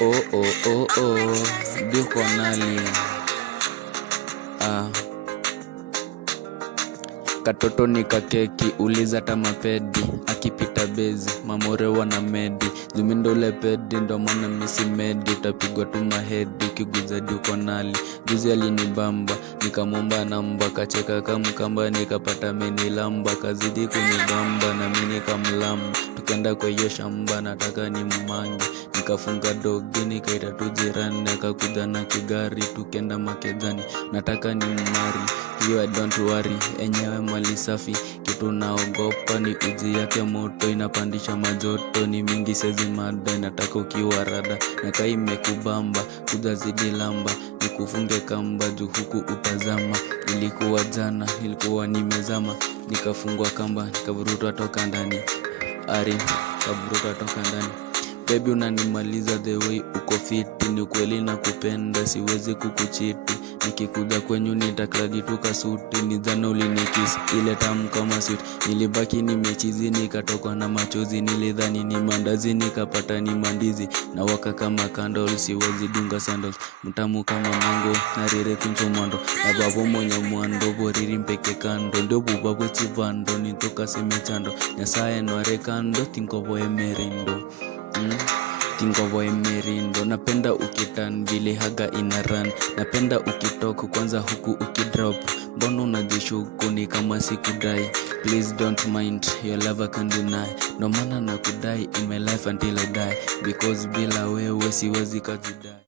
Oh oh oh oh, Duko Nali. Katoto ni kakeki, uliza tamapedi. Akipita bezi, mamorewa na medi. Zumindo ule pedi, ndo maana misi medi. Utapigwa tu mahedi, ukiguza Duko Nali. Juzi alinibamba, nikamwomba namba. Kacheka kamkamba, nikapata amenilamba. Kazidi kunibamba, na mimi nikamlamba. Tukaenda kwa hiyo shamba, nataka ni mmangi. Nikafunga dogi, nikaita tu jirani. Akakuja na kigari, tukaenda Makedani. Nataka ni mmari, hiyo I don't worry. Enyewe mali safi, kitu naogopa ni uji yake moto. Inapandisha majoto, ni mingi sezi mada. Inataka ukiwa rada, naka imekubamba. Kuja zidi lamba, nikufunge kamba juu huku utazama. Ilikuwa jana, ilikuwa nimezama. Nikafungwa kamba, nikavuruta toka ndani. Kavuruta toka ndani. Baby unanimaliza the way uko fiti. Ni kweli na kupenda, siwezi kukuchiti. Nikikuja kwenyu nitakladi tukasuti. Ni jana ulinikisi, ile tamu kama sweet. Nilibaki nimechizi, nikatoka na machozi. Nilidhani ni mandazi, nikapata ni mandizi. Na waka kama candle, siwezi dunga sandals. Mtamu kama mango, narire kuncho mwando. Na babo mwenye mwando, boriri mpeke kando. Ndio bubabo chivando, nitoka semechando. Nyasaye nware kando, tinkobo emerindo. Tingovo emerindo. Napenda ukitan vile haga inaran. Napenda ukitoku kwanza huku ukidrop. Mbono unajishuku ni kama sikudai. Please don't mind, your love I can't deny. No maana nakudai in my life until I die. Because bila wewe siwezi kujidai.